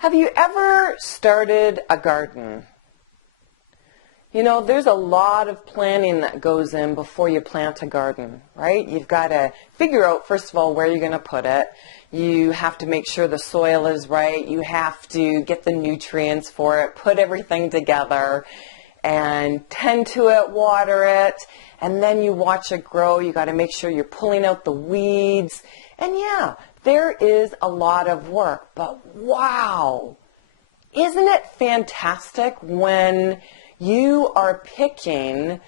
Have you ever started a garden? You know, there's a lot of planning that goes in before you plant a garden, right? You've got to figure out, first of all, where you're going to put it. You have to make sure the soil is right. You have to get the nutrients for it, put everything together, and tend to it, water it, and then you watch it grow. You got to make sure you're pulling out the weeds. And yeah, there is a lot of work, but wow, isn't it fantastic when you are picking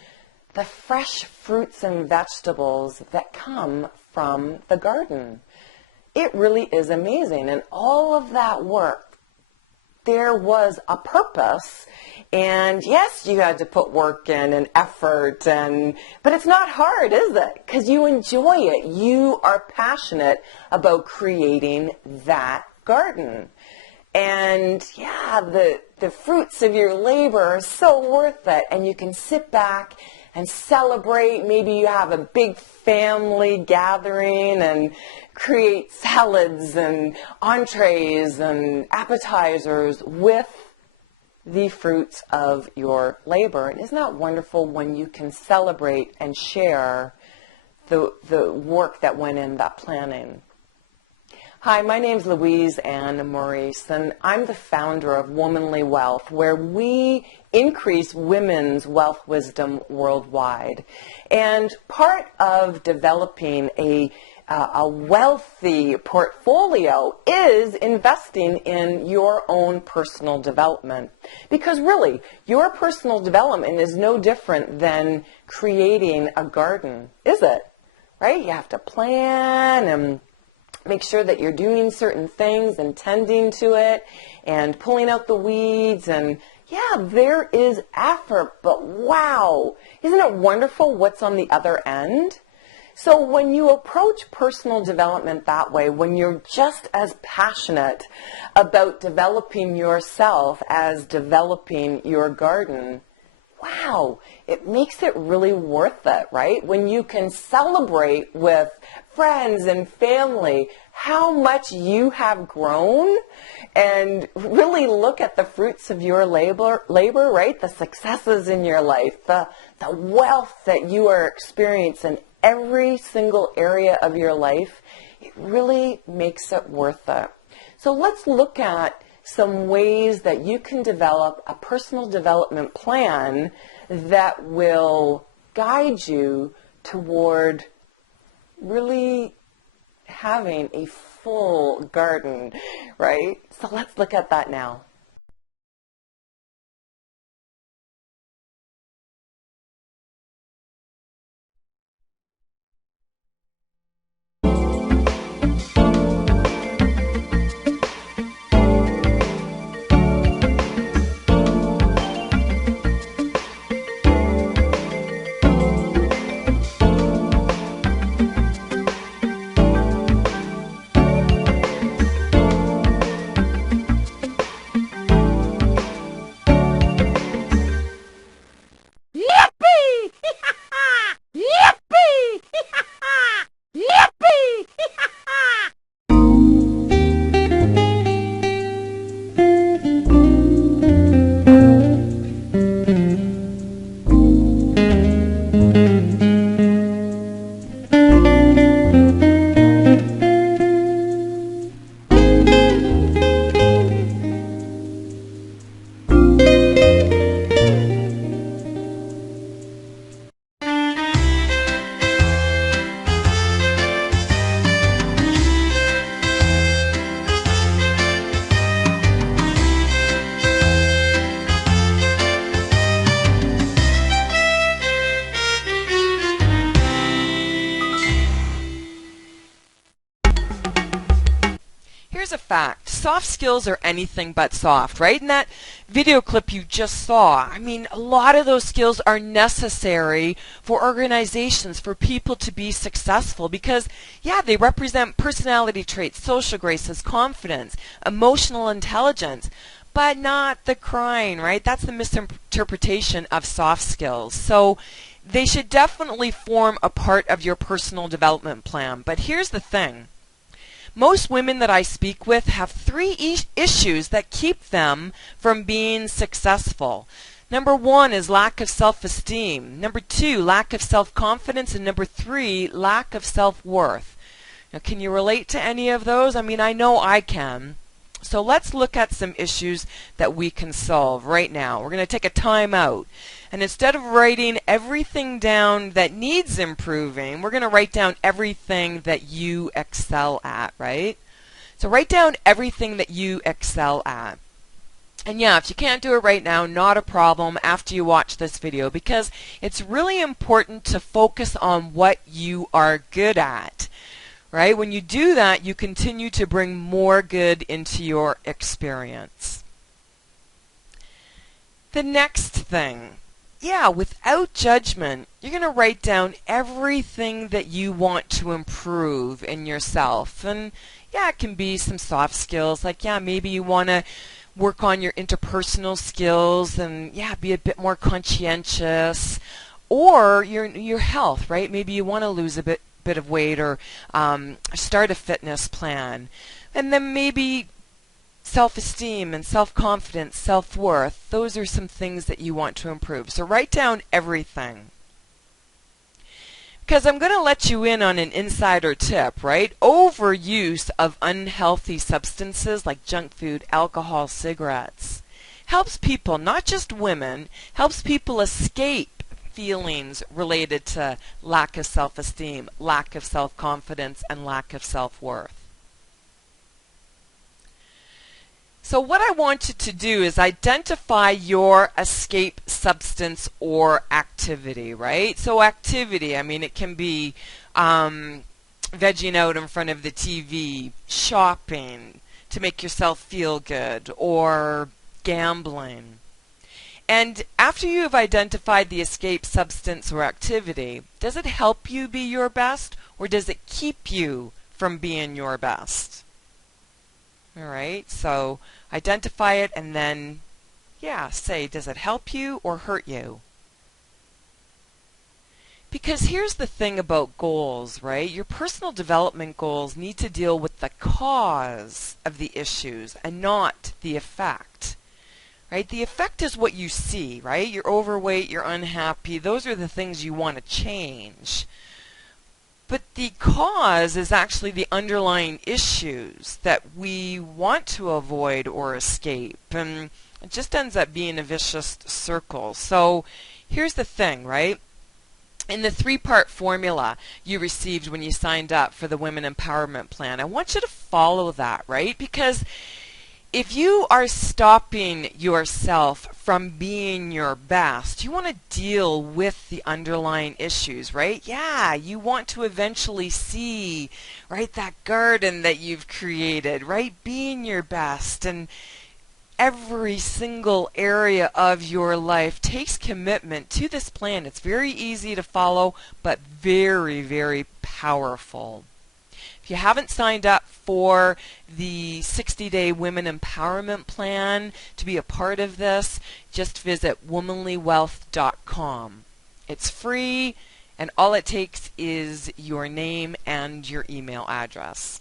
the fresh fruits and vegetables that come from the garden? It really is amazing. And all of that work, there was a purpose. And yes, you had to put work in and effort, but it's not hard, is it? Because you enjoy it. You are passionate about creating that garden. And yeah, the fruits of your labor are so worth it. And you can sit back and celebrate. Maybe you have a big family gathering and create salads and entrees and appetizers with the fruits of your labor. And isn't that wonderful when you can celebrate and share the work that went in that planning? Hi, my name's Louise Ann Maurice, and I'm the founder of Womanly Wealth, where we increase women's wealth wisdom worldwide. And part of developing a wealthy portfolio is investing in your own personal development. Because really, your personal development is no different than creating a garden, is it? Right? You have to plan and make sure that you're doing certain things and tending to it and pulling out the weeds. And yeah, there is effort, but wow, isn't it wonderful what's on the other end? So when you approach personal development that way, when you're just as passionate about developing yourself as developing your garden, wow, it makes it really worth it, right? When you can celebrate with friends and family how much you have grown and really look at the fruits of your labor, right? The successes in your life, the wealth that you are experiencing every single area of your life, it really makes it worth it. So let's look at some ways that you can develop a personal development plan that will guide you toward really having a full garden, right? So let's look at that now. Here's a fact. Soft skills are anything but soft, right? In that video clip you just saw, I mean, a lot of those skills are necessary for organizations, for people to be successful because, yeah, they represent personality traits, social graces, confidence, emotional intelligence, but not the crying, right? That's the misinterpretation of soft skills. So they should definitely form a part of your personal development plan. But here's the thing. Most women that I speak with have three issues that keep them from being successful. Number one is lack of self-esteem. Number two, lack of self-confidence. And number three, lack of self-worth. Now, can you relate to any of those? I mean, I know I can. So let's look at some issues that we can solve right now. We're going to take a time out. And instead of writing everything down that needs improving, we're going to write down everything that you excel at, right? So write down everything that you excel at. And yeah, if you can't do it right now, not a problem after you watch this video, because it's really important to focus on what you are good at. Right? When you do that, you continue to bring more good into your experience. The next thing, without judgment, you're going to write down everything that you want to improve in yourself. And it can be some soft skills, like maybe you want to work on your interpersonal skills and be a bit more conscientious, or your health, right? Maybe you want to lose a bit of weight, or start a fitness plan. And then maybe self-esteem and self-confidence, self-worth, those are some things that you want to improve. So write down everything. Because I'm going to let you in on an insider tip, right? Overuse of unhealthy substances like junk food, alcohol, cigarettes helps people, not just women, helps people escape feelings related to lack of self-esteem, lack of self-confidence, and lack of self-worth. So what I want you to do is identify your escape substance or activity, right? So activity, I mean, it can be vegging out in front of the TV, shopping to make yourself feel good, or gambling. And after you have identified the escape substance or activity, does it help you be your best, or does it keep you from being your best? All right, so identify it and then, say, does it help you or hurt you? Because here's the thing about goals, right? Your personal development goals need to deal with the cause of the issues and not the effect. Right? The effect is what you see, right? You're overweight, you're unhappy. Those are the things you want to change. But the cause is actually the underlying issues that we want to avoid or escape. And it just ends up being a vicious circle. So here's the thing, right? In the 3-part formula you received when you signed up for the Women Empowerment Plan, I want you to follow that, right? Because if you are stopping yourself from being your best, you want to deal with the underlying issues, right? You want to eventually see, right, that garden that you've created, right, being your best. And every single area of your life takes commitment to this plan. It's very easy to follow, but very, very powerful. If you haven't signed up for the 60-day Women Empowerment Plan to be a part of this, just visit womanlywealth.com. It's free, and all it takes is your name and your email address.